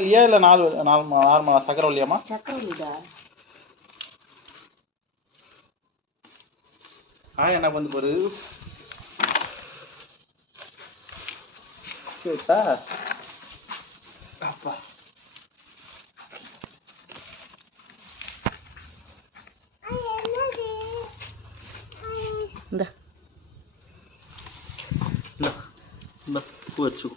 இல்லையா இல்லை நார்மலா சக்கரை இல்லையாம்மா? சக்கரை இல்லைடா. என்ன பண்ணு பாரு. கேட்டா அப்பா இந்த பூ வச்சு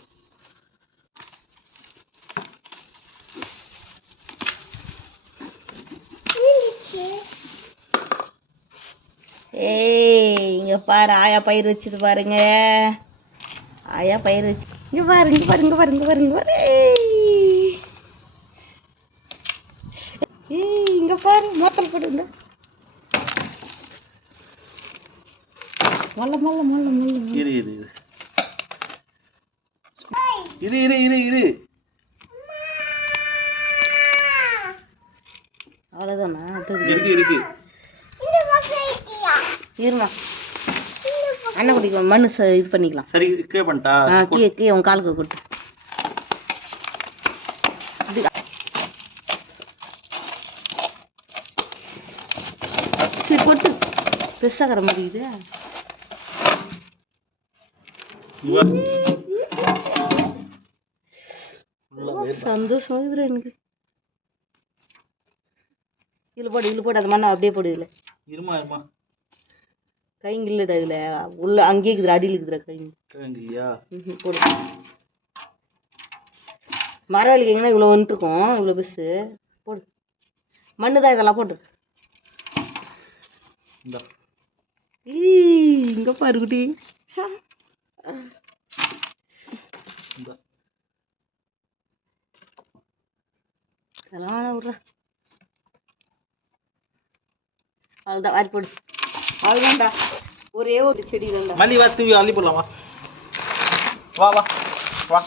இங்க பாரு ஆயா பயிர் வச்சுட்டு பாருங்க. ஆயா பயிர் வச்சு இங்க பாருங்க பாருங்க பாருங்க பாருங்க பாரு. இங்க பாரு மொத்தல் போடுங்க. மல்ல மல்ல மல்ல மல்ல இரு இரு இரு இரு இரு இரு. அவ்வளோதானா? இருக்கு இருக்கு. இருமா அண்ணன் குடிக்க மண்ணு இது பண்ணிக்கலாம். சரி கே பண்ணிட்டா. கீ உன் காலுக்கு கொட்டு. சரி கொட்டு. பெருசாகிற மாதிரி இது. சந்தோஷம் இதுல எனக்கு. இதில் போடு அது மண்ணை அப்படியே போடு. இதில் இருமா இருமா. கைங்க இல்லைடா இதில் உள்ள அங்கேயே இருக்குதுடா அடியில் இருக்குதுடா கைங்க இல்லையா? போடு. மரம் இல்லைங்கன்னா இவ்வளோ வந்துட்டுருக்கோம். இவ்வளோ பெருசு போடு. மண்ணு தான் இதெல்லாம் போட்டு. இங்க பாரு குட்டி. இதெல்லாம் விட்ற. அவ்வளோதான் வாரி போடு. அவ்வளோதான்டா. ஒரே ஒரு செடி தான்டா. மல்லி வா தூவி அள்ளி போடலாமா? வா வா வா.